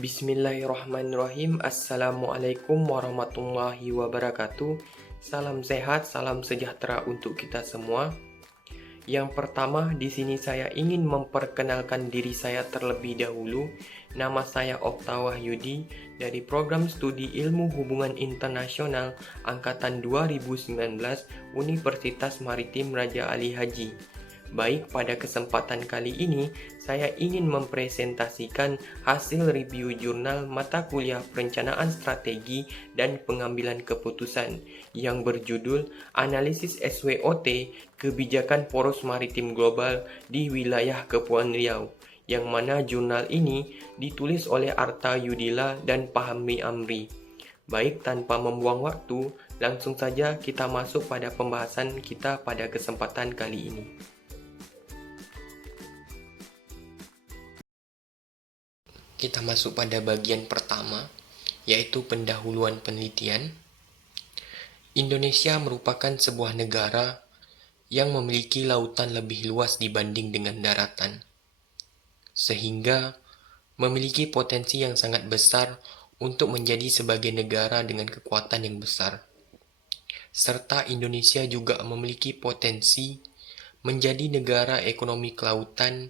Bismillahirrahmanirrahim. Assalamualaikum warahmatullahi wabarakatuh. Salam sehat, salam sejahtera untuk kita semua. Yang pertama, di sini saya ingin memperkenalkan diri saya terlebih dahulu. Nama saya Okta Wahyudi dari Program Studi Ilmu Hubungan Internasional Angkatan 2019 Universitas Maritim Raja Ali Haji. Baik, pada kesempatan kali ini, saya ingin mempresentasikan hasil review jurnal mata kuliah Perencanaan Strategi dan Pengambilan Keputusan yang berjudul Analisis SWOT Kebijakan Poros Maritim Global di Wilayah Kepulauan Riau, yang mana jurnal ini ditulis oleh Arta Yudila dan Pahmi Amri. Baik, tanpa membuang waktu, langsung saja kita masuk pada pembahasan kita pada kesempatan kali ini. Kita masuk pada bagian pertama, yaitu pendahuluan penelitian. Indonesia merupakan sebuah negara yang memiliki lautan lebih luas dibanding dengan daratan, sehingga memiliki potensi yang sangat besar untuk menjadi sebagai negara dengan kekuatan yang besar. Serta Indonesia juga memiliki potensi menjadi negara ekonomi kelautan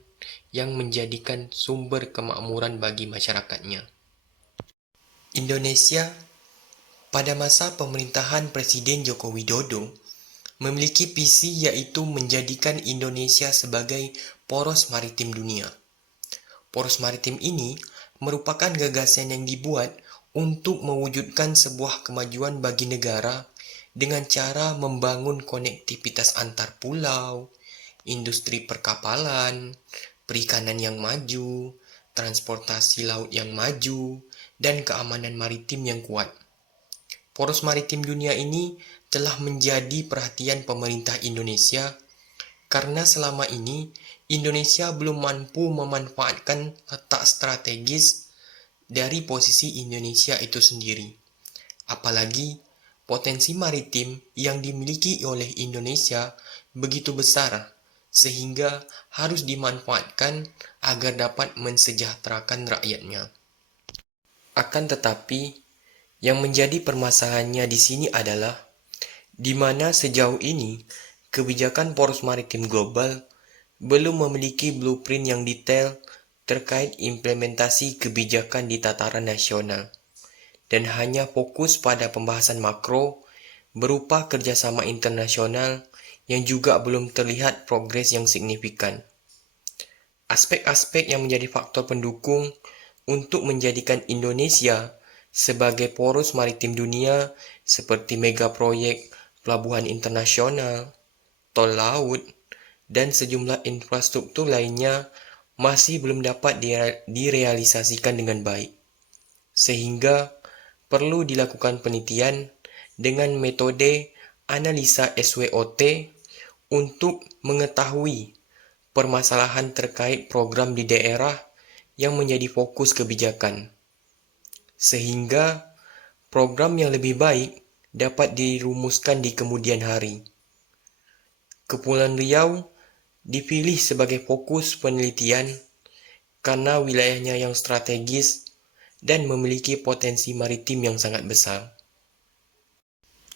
yang menjadikan sumber kemakmuran bagi masyarakatnya. Indonesia pada masa pemerintahan Presiden Joko Widodo memiliki visi yaitu menjadikan Indonesia sebagai poros maritim dunia. Poros maritim ini merupakan gagasan yang dibuat untuk mewujudkan sebuah kemajuan bagi negara dengan cara membangun konektivitas antar pulau, industri perkapalan, perikanan yang maju, transportasi laut yang maju, dan keamanan maritim yang kuat. Poros maritim dunia ini telah menjadi perhatian pemerintah Indonesia karena selama ini Indonesia belum mampu memanfaatkan letak strategis dari posisi Indonesia itu sendiri. Apalagi potensi maritim yang dimiliki oleh Indonesia begitu besar, sehingga harus dimanfaatkan agar dapat mensejahterakan rakyatnya. Akan tetapi, yang menjadi permasalahannya di sini adalah di mana sejauh ini kebijakan poros maritim global belum memiliki blueprint yang detail terkait implementasi kebijakan di tataran nasional, dan hanya fokus pada pembahasan makro berupa kerjasama internasional yang juga belum terlihat progres yang signifikan. Aspek-aspek yang menjadi faktor pendukung untuk menjadikan Indonesia sebagai poros maritim dunia seperti mega proyek pelabuhan internasional, tol laut, dan sejumlah infrastruktur lainnya masih belum dapat direalisasikan dengan baik. Sehingga perlu dilakukan penelitian dengan metode analisa SWOT untuk mengetahui permasalahan terkait program di daerah yang menjadi fokus kebijakan, sehingga program yang lebih baik dapat dirumuskan di kemudian hari. Kepulauan Riau dipilih sebagai fokus penelitian karena wilayahnya yang strategis dan memiliki potensi maritim yang sangat besar.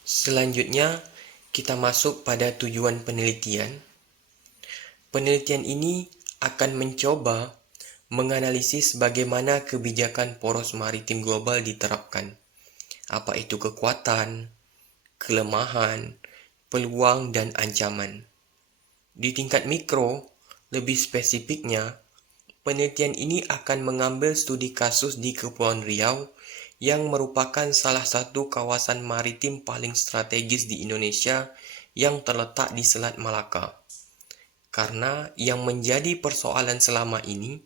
Selanjutnya, kita masuk pada tujuan penelitian. Penelitian ini akan mencoba menganalisis bagaimana kebijakan poros maritim global diterapkan. Apa itu kekuatan, kelemahan, peluang, dan ancaman. Di tingkat mikro, lebih spesifiknya, penelitian ini akan mengambil studi kasus di Kepulauan Riau yang merupakan salah satu kawasan maritim paling strategis di Indonesia yang terletak di Selat Malaka. Karena yang menjadi persoalan selama ini,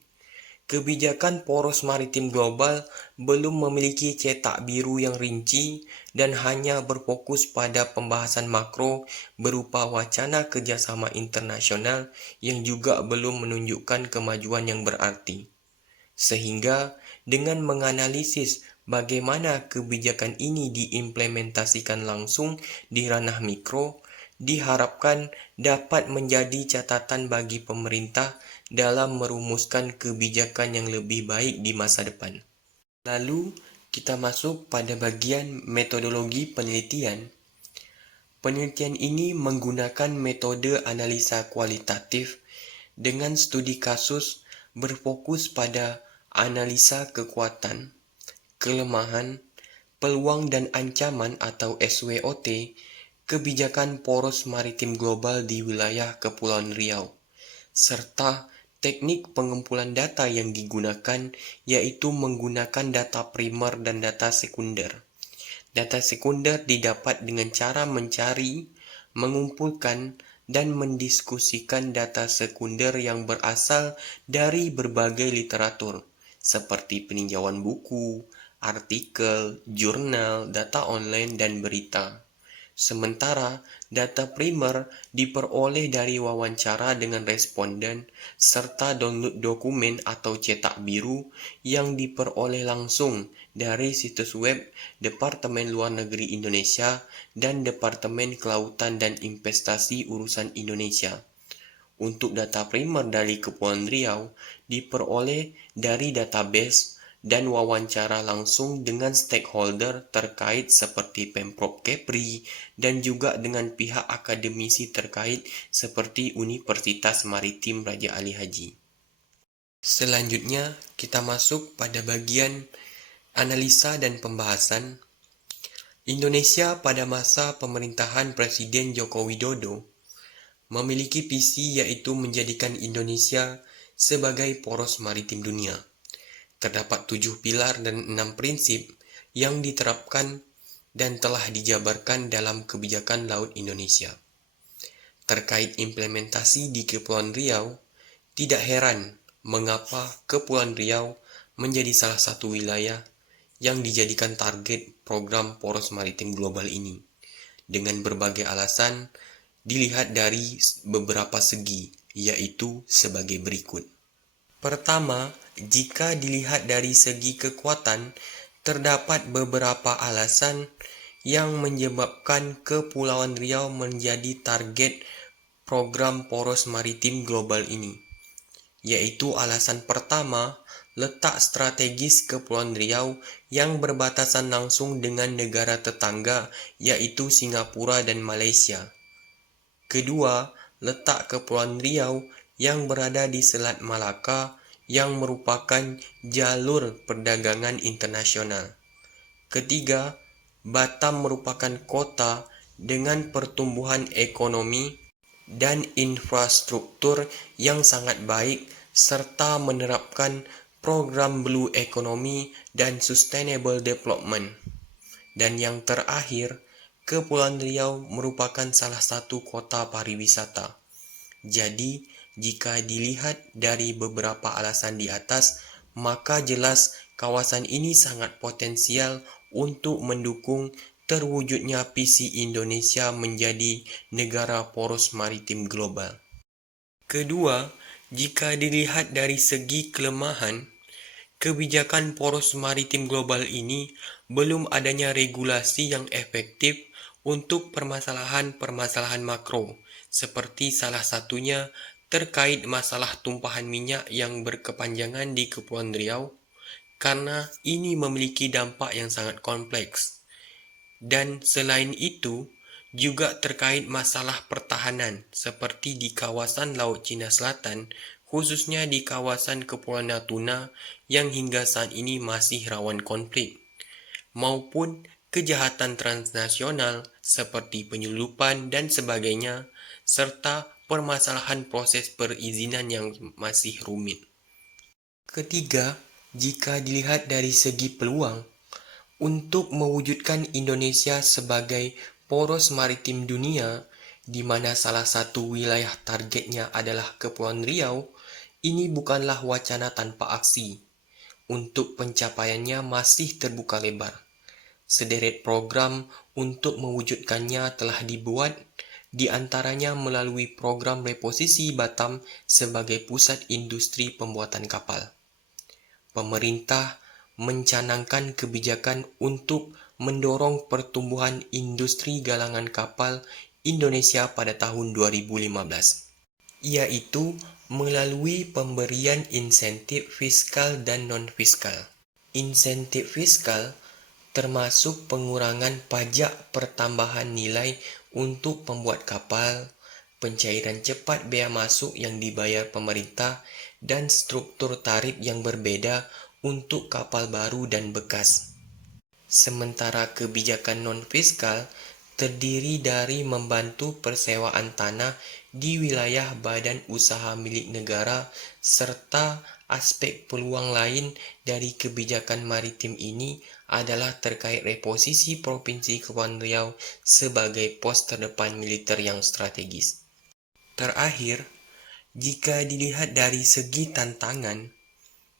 kebijakan poros maritim global belum memiliki cetak biru yang rinci dan hanya berfokus pada pembahasan makro berupa wacana kerjasama internasional yang juga belum menunjukkan kemajuan yang berarti. Sehingga dengan menganalisis bagaimana kebijakan ini diimplementasikan langsung di ranah mikro, diharapkan dapat menjadi catatan bagi pemerintah dalam merumuskan kebijakan yang lebih baik di masa depan. Lalu kita masuk pada bagian metodologi penelitian. Penelitian ini menggunakan metode analisa kualitatif dengan studi kasus berfokus pada analisa kekuatan, kelemahan, peluang dan ancaman atau SWOT kebijakan poros maritim global di wilayah Kepulauan Riau, serta teknik pengumpulan data yang digunakan yaitu menggunakan data primer dan data sekunder. Data sekunder didapat dengan cara mencari, mengumpulkan, dan mendiskusikan data sekunder yang berasal dari berbagai literatur, seperti peninjauan buku, artikel, jurnal, data online, dan berita. Sementara data primer diperoleh dari wawancara dengan responden serta download dokumen atau cetak biru yang diperoleh langsung dari situs web Departemen Luar Negeri Indonesia dan Departemen Kelautan dan Investasi Urusan Indonesia. Untuk data primer dari Kepulauan Riau diperoleh dari database dan wawancara langsung dengan stakeholder terkait seperti Pemprov Kepri dan juga dengan pihak akademisi terkait seperti Universitas Maritim Raja Ali Haji. Selanjutnya kita masuk pada bagian analisa dan pembahasan. Indonesia pada masa pemerintahan Presiden Joko Widodo memiliki visi yaitu menjadikan Indonesia sebagai poros maritim dunia. Terdapat 7 pilar dan 6 prinsip yang diterapkan dan telah dijabarkan dalam kebijakan laut Indonesia. Terkait implementasi di Kepulauan Riau, tidak heran mengapa Kepulauan Riau menjadi salah satu wilayah yang dijadikan target program poros maritim global ini. Dengan berbagai alasan dilihat dari beberapa segi, yaitu sebagai berikut. Pertama, jika dilihat dari segi kekuatan, terdapat beberapa alasan yang menyebabkan Kepulauan Riau menjadi target program poros maritim global ini. Yaitu alasan pertama, letak strategis Kepulauan Riau yang berbatasan langsung dengan negara tetangga yaitu Singapura dan Malaysia. Kedua, letak Kepulauan Riau yang berada di Selat Malaka yang merupakan jalur perdagangan internasional. Ketiga, Batam merupakan kota dengan pertumbuhan ekonomi dan infrastruktur yang sangat baik serta menerapkan program Blue Economy dan Sustainable Development. Dan yang terakhir, Kepulauan Riau merupakan salah satu kota pariwisata. Jadi, jika dilihat dari beberapa alasan di atas, maka jelas kawasan ini sangat potensial untuk mendukung terwujudnya visi Indonesia menjadi negara poros maritim global. Kedua, jika dilihat dari segi kelemahan, kebijakan poros maritim global ini belum adanya regulasi yang efektif untuk permasalahan-permasalahan makro, seperti salah satunya terkait masalah tumpahan minyak yang berkepanjangan di Kepulauan Riau, karena ini memiliki dampak yang sangat kompleks. Dan selain itu, juga terkait masalah pertahanan, seperti di kawasan Laut Cina Selatan, khususnya di kawasan Kepulauan Natuna yang hingga saat ini masih rawan konflik, maupun kejahatan transnasional seperti penyelundupan dan sebagainya, serta permasalahan proses perizinan yang masih rumit. Ketiga, jika dilihat dari segi peluang, untuk mewujudkan Indonesia sebagai poros maritim dunia, di mana salah satu wilayah targetnya adalah Kepulauan Riau, ini bukanlah wacana tanpa aksi. Untuk pencapaiannya masih terbuka lebar. Sederet program untuk mewujudkannya telah dibuat, di antaranya melalui program reposisi Batam sebagai pusat industri pembuatan kapal. Pemerintah mencanangkan kebijakan untuk mendorong pertumbuhan industri galangan kapal Indonesia pada tahun 2015, yaitu melalui pemberian insentif fiskal dan non-fiskal. Insentif fiskal termasuk pengurangan pajak pertambahan nilai untuk pembuat kapal, pencairan cepat bea masuk yang dibayar pemerintah, dan struktur tarif yang berbeda untuk kapal baru dan bekas. Sementara kebijakan non-fiskal terdiri dari membantu persewaan tanah di wilayah badan usaha milik negara serta aspek peluang lain dari kebijakan maritim ini adalah terkait reposisi Provinsi Kepulauan Riau sebagai pos terdepan militer yang strategis. Terakhir, jika dilihat dari segi tantangan,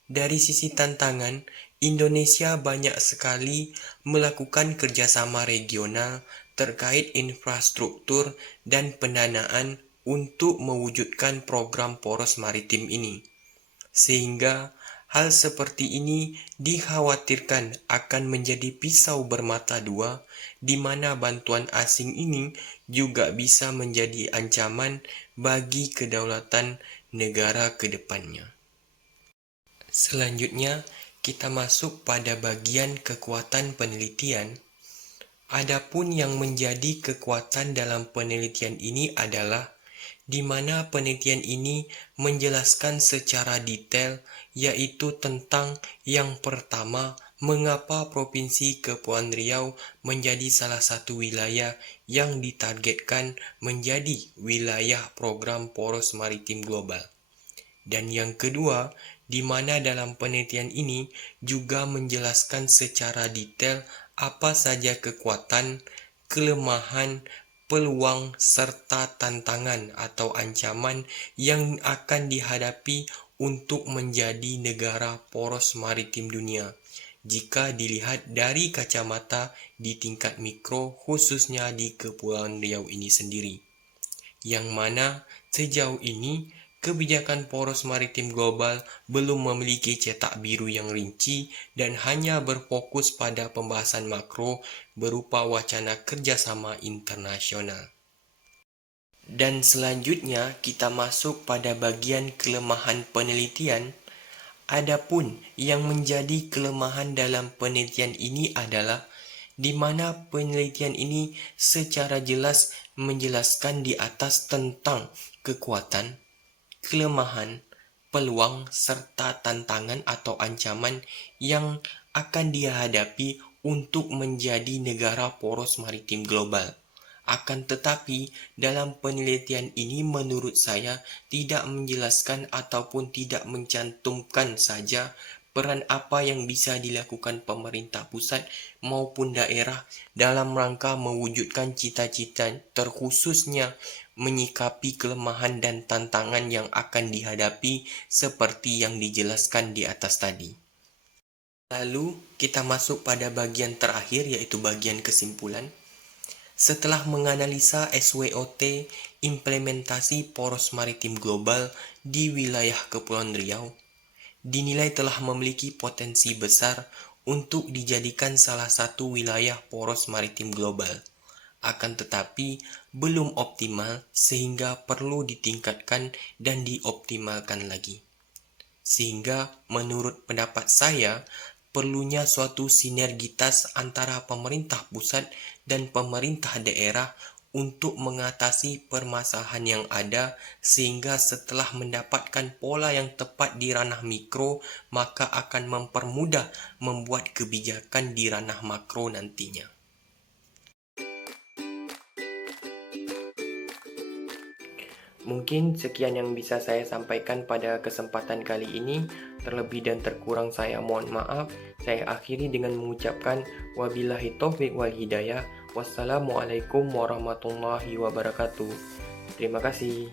dari sisi tantangan, Indonesia banyak sekali melakukan kerjasama regional terkait infrastruktur dan pendanaan untuk mewujudkan program poros maritim ini. Sehingga hal seperti ini dikhawatirkan akan menjadi pisau bermata dua, di mana bantuan asing ini juga bisa menjadi ancaman bagi kedaulatan negara ke depannya. Selanjutnya, kita masuk pada bagian kekuatan penelitian. Adapun yang menjadi kekuatan dalam penelitian ini adalah di mana penelitian ini menjelaskan secara detail, yaitu tentang yang pertama, mengapa Provinsi Kepulauan Riau menjadi salah satu wilayah yang ditargetkan menjadi wilayah program poros maritim global. Dan yang kedua, di mana dalam penelitian ini juga menjelaskan secara detail apa saja kekuatan, kelemahan, peluang, serta tantangan atau ancaman yang akan dihadapi untuk menjadi negara poros maritim dunia jika dilihat dari kacamata di tingkat mikro, khususnya di Kepulauan Riau ini sendiri. Yang mana sejauh ini kebijakan poros maritim global belum memiliki cetak biru yang rinci dan hanya berfokus pada pembahasan makro berupa wacana kerjasama internasional. Dan selanjutnya kita masuk pada bagian kelemahan penelitian. Adapun yang menjadi kelemahan dalam penelitian ini adalah di mana penelitian ini secara jelas menjelaskan di atas tentang kekuatan, kelemahan, peluang, serta tantangan atau ancaman yang akan dihadapi untuk menjadi negara poros maritim global. Akan tetapi, dalam penelitian ini menurut saya tidak menjelaskan ataupun tidak mencantumkan saja peran apa yang bisa dilakukan pemerintah pusat maupun daerah dalam rangka mewujudkan cita-cita terkhususnya menyikapi kelemahan dan tantangan yang akan dihadapi seperti yang dijelaskan di atas tadi. Lalu kita masuk pada bagian terakhir yaitu bagian kesimpulan. Setelah menganalisa SWOT implementasi poros maritim global di wilayah Kepulauan Riau, dinilai telah memiliki potensi besar untuk dijadikan salah satu wilayah poros maritim global. Akan tetapi belum optimal sehingga perlu ditingkatkan dan dioptimalkan lagi. Sehingga menurut pendapat saya, perlunya suatu sinergitas antara pemerintah pusat dan pemerintah daerah untuk mengatasi permasalahan yang ada sehingga setelah mendapatkan pola yang tepat di ranah mikro maka akan mempermudah membuat kebijakan di ranah makro nantinya. Mungkin sekian yang bisa saya sampaikan pada kesempatan kali ini. Terlebih dan terkurang saya mohon maaf. Saya akhiri dengan mengucapkan wabillahi taufiq wal hidayah. Wassalamualaikum warahmatullahi wabarakatuh. Terima kasih.